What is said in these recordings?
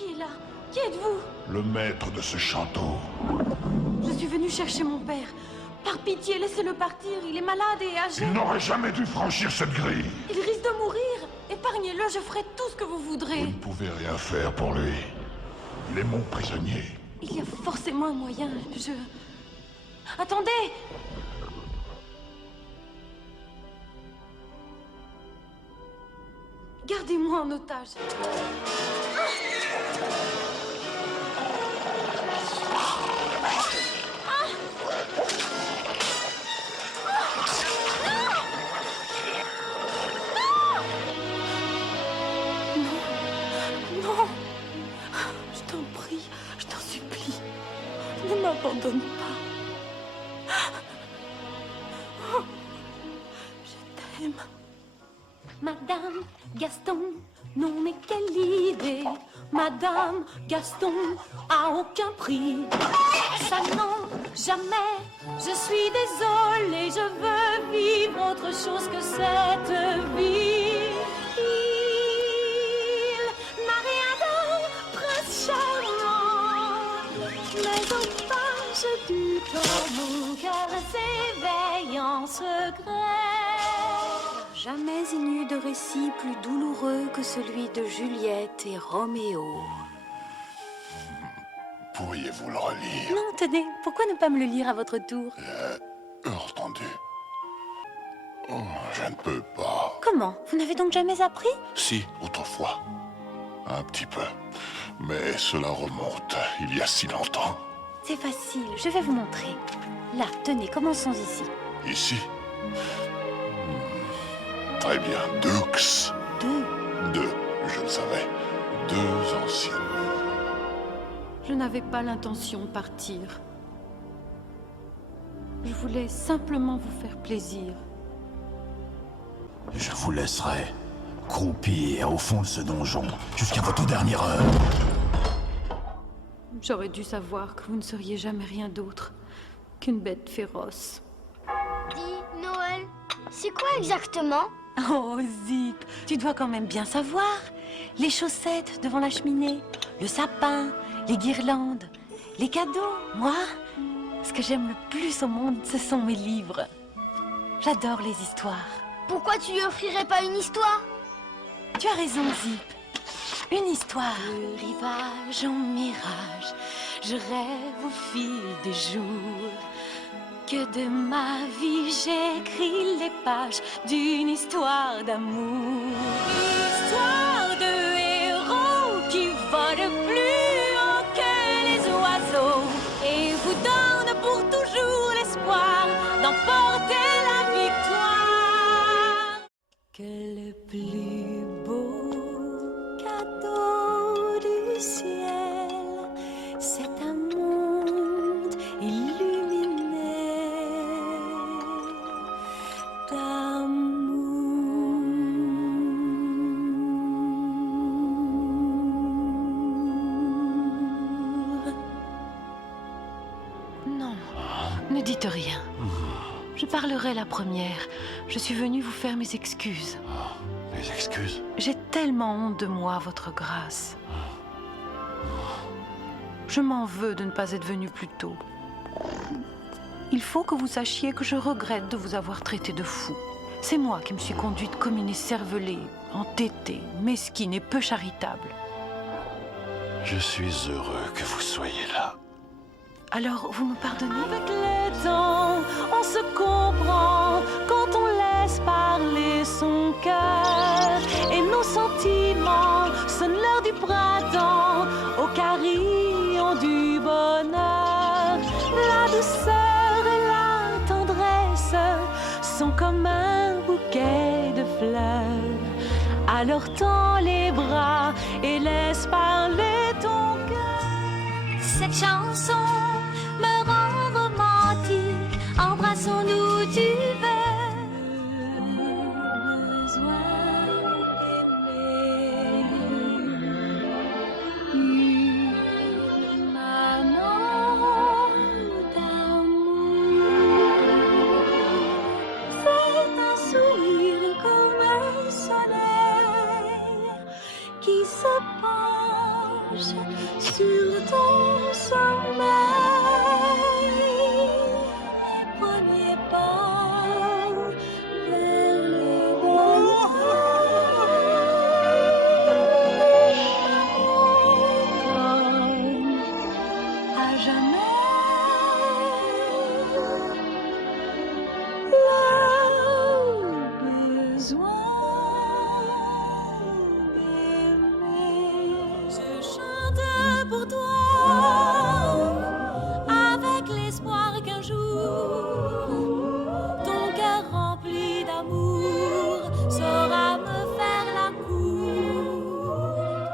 Qui est là? Qui êtes-vous? Le maître de ce château. Je suis venue chercher mon père. Par pitié, laissez-le partir. Il est malade et âgé. Il n'aurait jamais dû franchir cette grille. Il risque de mourir. Épargnez-le, je ferai tout ce que vous voudrez. Vous ne pouvez rien faire pour lui. Il est mon prisonnier. Il y a forcément un moyen. Attendez! Gardez-moi en otage. Non! Je t'en prie, je t'en supplie. Ne m'abandonne pas. Je t'aime. Madame Gaston, non mais quelle idée. Madame Gaston, à aucun prix. Ça non, jamais. Je suis désolée, je veux vivre autre chose que cette vie. Il n'a rien d'un prince charmant, mais au page du temps, mon cœur s'éveille en secret. Jamais il n'y eut de récit plus douloureux que celui de Juliette et Roméo. Pourriez-vous le relire? Non, tenez, pourquoi ne pas me le lire à votre tour? Entendu. Oh, je ne peux pas. Comment? Vous n'avez donc jamais appris? Si, autrefois. Un petit peu. Mais cela remonte il y a si longtemps. C'est facile, je vais vous montrer. Là, tenez, commençons ici. Ici? Très bien. Deux. Deux, je le savais. Deux anciennes. Je n'avais pas l'intention de partir. Je voulais simplement vous faire plaisir. Je vous laisserai croupir au fond de ce donjon jusqu'à votre dernière heure. J'aurais dû savoir que vous ne seriez jamais rien d'autre qu'une bête féroce. Dis, Noël, c'est quoi exactement? Oh, Zip, tu dois quand même bien savoir. Les chaussettes devant la cheminée, le sapin, les guirlandes, les cadeaux. Moi, ce que j'aime le plus au monde, ce sont mes livres. J'adore les histoires. Pourquoi tu lui offrirais pas une histoire? Tu as raison, Zip. Une histoire. Le rivage en mirage, je rêve au fil des jours. Que de ma vie j'écris les pages d'une histoire d'amour. Histoire de héros qui volent plus haut que les oiseaux et vous donne pour toujours l'espoir d'emporter la victoire. Que le plus beau cadeau du ciel, c'est un monde illuminé d'amour. Non, ne dites rien. Je parlerai la première. Je suis venue vous faire mes excuses. Les excuses? J'ai tellement honte de moi, votre grâce. Je m'en veux de ne pas être venue plus tôt. Il faut que vous sachiez que je regrette de vous avoir traité de fou. C'est moi qui me suis conduite comme une écervelée, entêtée, mesquine et peu charitable. Je suis heureux que vous soyez là. Alors, vous me pardonnez? Avec les temps, on se comprend quand on laisse parler son cœur. Et nos sentiments sonnent l'heure du printemps au carillon du bonheur. La douceur et la tendresse sont comme un bouquet de fleurs. Alors tends les bras et laisse parler ton cœur. Cette chanson me rend romantique. Embrassons-nous, tu veux? Besoin d'aimer une maman d'amour. Fais un sourire comme un soleil qui se pend sur ton sommeil. Premier pas vers les montagnes. À jamais. Le besoin d'aimer. Je chante pour toi, avec l'espoir qu'un jour, ton cœur rempli d'amour saura me faire la cour.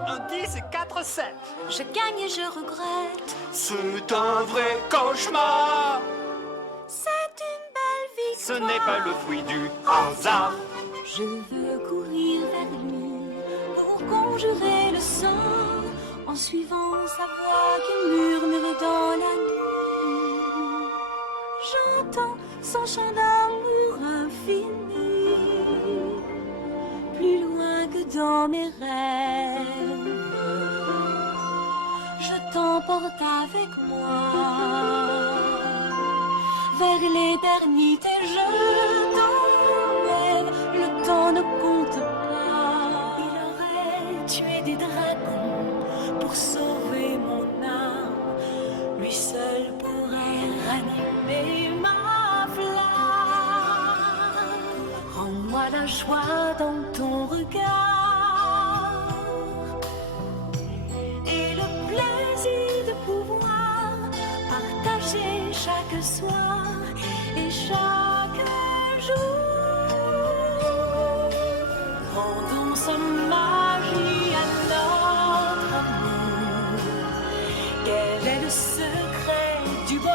1, 10 et 4, 7. Je gagne et je regrette. C'est un vrai cauchemar. C'est une belle Ce victoire. n'est pas le fruit du hasard. Je veux courir vers lui pour conjurer le sang en suivant sa voix qui murmure dans la nuit. J'entends son chant d'amour infini, plus loin que dans mes rêves. Je t'emporte avec moi vers l'éternité, je t'emmène, le temps ne compte pas. Il aurait tué des dragons pour sauver mon âme, lui seul pourrait ranimer ma flamme. Rends-moi la joie dans ton regard et le plaisir de pouvoir partager chaque soir et chaque jour. Rendons sa magie à notre amour. Quel est le secret du bonheur?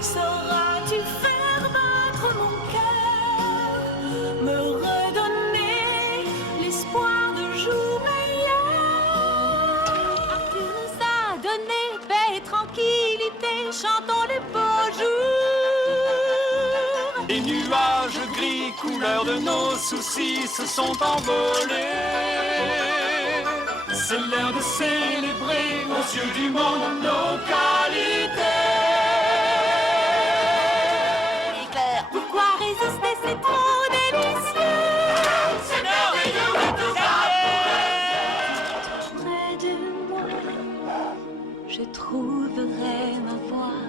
Sauras-tu faire battre mon cœur, me redonner l'espoir de jours meilleurs? Tu nous as donné paix et tranquillité, chantons les beaux jours. Les nuages gris, couleur de nos soucis, se sont envolés. C'est l'heure de célébrer aux yeux du monde nos qualités. Pourquoi résister, c'est trop délicieux. C'est merveilleux de tout Près de moi, je trouverai ma voie.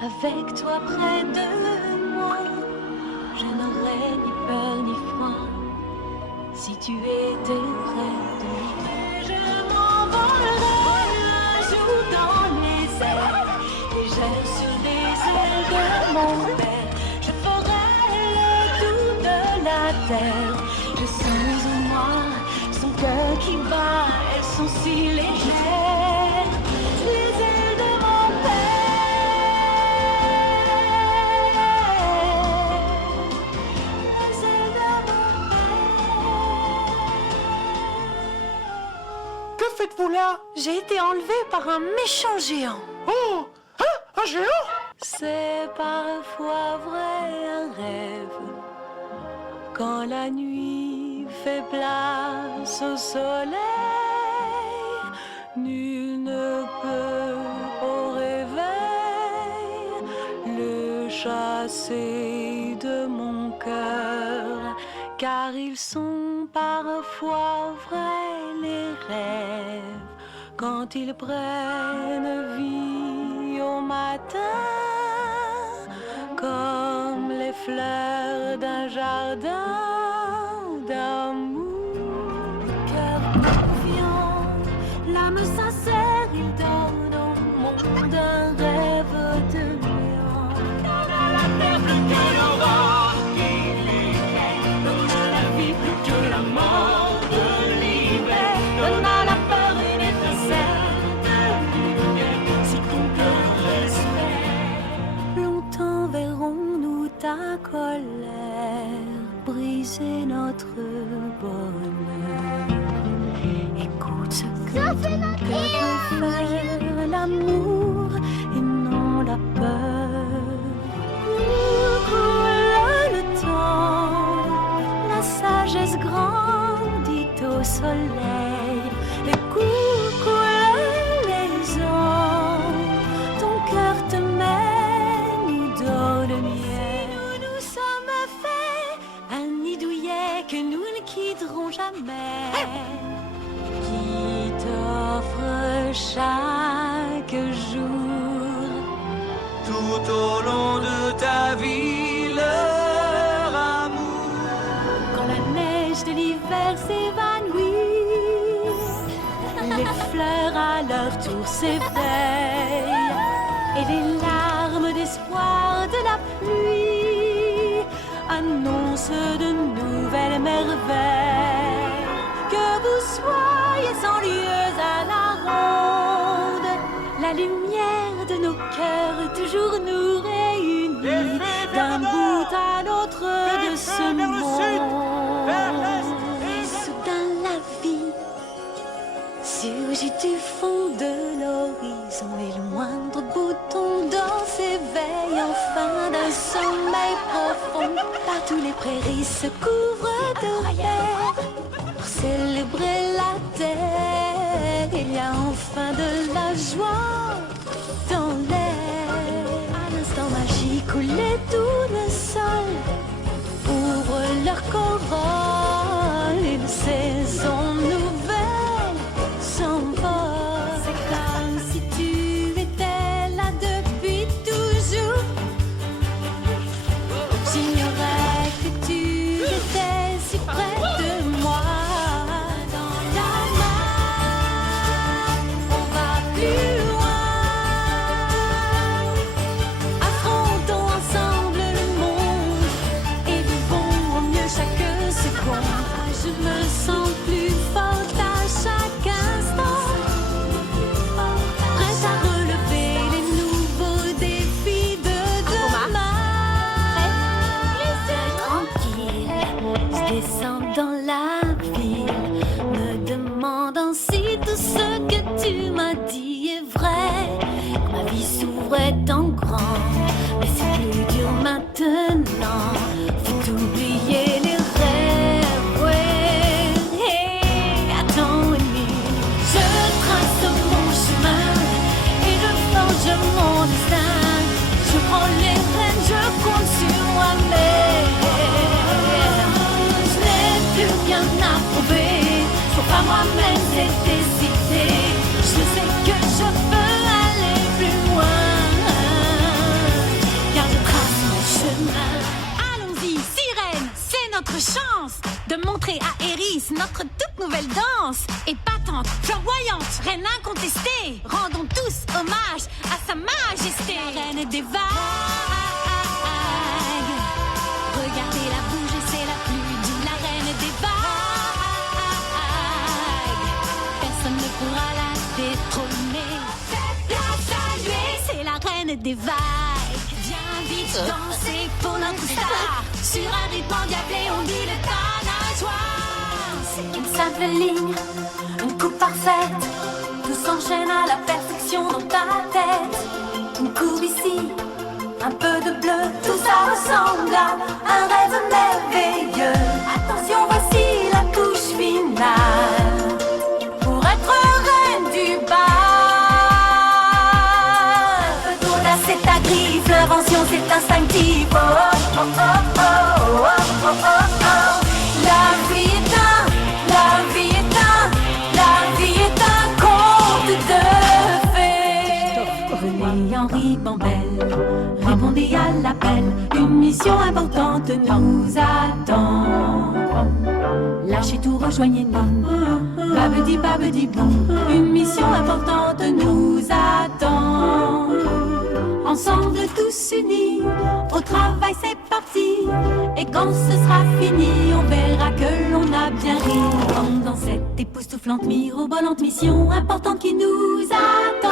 Avec toi près de moi, je n'aurai ni peur ni froid. Si tu étais près de moi, je m'envolerai un jour dans les airs, légère sur les ailes de mon père. Je ferai le tour de la terre. Je sens en moi son cœur qui bat, elles sont si légères, les ailes de mon père. Les ailes de mon père. Que faites-vous là? J'ai été enlevée par un méchant géant. Oh, hein, un géant? C'est parfois vrai un rêve, quand la nuit fait place au soleil. Nul ne peut au réveil le chasser de mon cœur, car ils sont parfois vrais les rêves, quand ils prennent vie au matin, comme les fleurs d'un jardin d'amour. Cœur confiant, l'âme sincère, il donne au monde un rêve de néant. Donne à la terre plus que l'aurore qui libère, donne à la vie plus que la mort de l'hiver, donne à la peur une étincelle de lumière, si ton cœur l'espère. Longtemps verrons-nous ta colère briser notre bonheur. Écoute ce que ton cœur peut faire, l'amour et non la peur. Coule le temps, la sagesse grandit soleil. Et coucou les ans, ton cœur te mène où dort le miel. Nous nous sommes fait un nid douillet que nous ne quitterons jamais, qui t'offre chaque jour, Tout au long de ta vie, leur amour. quand la neige de l'hiver s'évanouit, les fleurs à leur tour s'éveillent, et les larmes d'espoir de la pluie annoncent de nouvelles merveilles. Que vous soyez cent lieues à la ronde, la lumière de nos cœurs toujours nous réunit d'un bout à l'autre de ce monde. Et soudain la vie surgit du fond de l'horizon, et le moindre bouton d'or s'éveille enfin d'un sommeil profond. Partout les prairies se couvrent de vert pour célébrer la terre. Il y a enfin de la joie dans l'air. À l'instant magique où les tournesols ouvrent leur corolle, une saison nouvelle s'envole. C'est comme si tu étais là depuis toujours. J'ignorais que tu étais si près de moi. Dans la main, on va plus loin. Affrontons ensemble le monde et vivons au mieux chaque seconde. Je me sens plus forte à chaque instant, prête à relever les nouveaux défis de demain. Tranquille, je descends dans la ville, me demandant si tout ce que tu m'as dit est vrai. Que ma vie s'ouvrait en grand, mais c'est plus dur maintenant. Faut oublier les rêves, ouais. Hey, attends une minute, je trace mon chemin et je forge mon destin. Je prends les rênes, je compte sur moi-même. Je n'ai plus rien à prouver, sauf à moi-même c'est décidé. Je sais que je peux aller plus loin, car je trace mon chemin. Allons-y, sirène, c'est notre chance de montrer à Eris notre toute nouvelle danse. Épatante, flamboyante, reine incontestée, rendons tous hommage à sa majesté. La reine des vagues, regardez la bouger, c'est la plus d'une. La reine des vagues, personne ne pourra la détrôner. Faites place à lui, c'est la reine des vagues. Viens vite danser pour notre star. Sur un rythme endiablé, on dit le tanageoire. C'est une simple ligne, une coupe parfaite. Tout s'enchaîne à la perfection dans ta tête. Une courbe ici, un peu de bleu, tout ça ressemble à un rêve merveilleux. Attention, voici la touche finale pour être reine du bal. Un peu d'audace, c'est ta griffe, l'invention c'est instinctif. Oh oh oh oh oh oh oh oh. La vie est un conte de fées. Venez Henri Bambel, répondez à l'appel. Une mission importante nous attend. Lâchez tout, rejoignez-nous. Babedi babedi boum. Une mission importante nous attend. Ensemble tous unis, au travail c'est parti. Et quand ce sera fini, on verra que l'on a bien ri. Pendant cette époustouflante, mirobolante mission importante qui nous attend.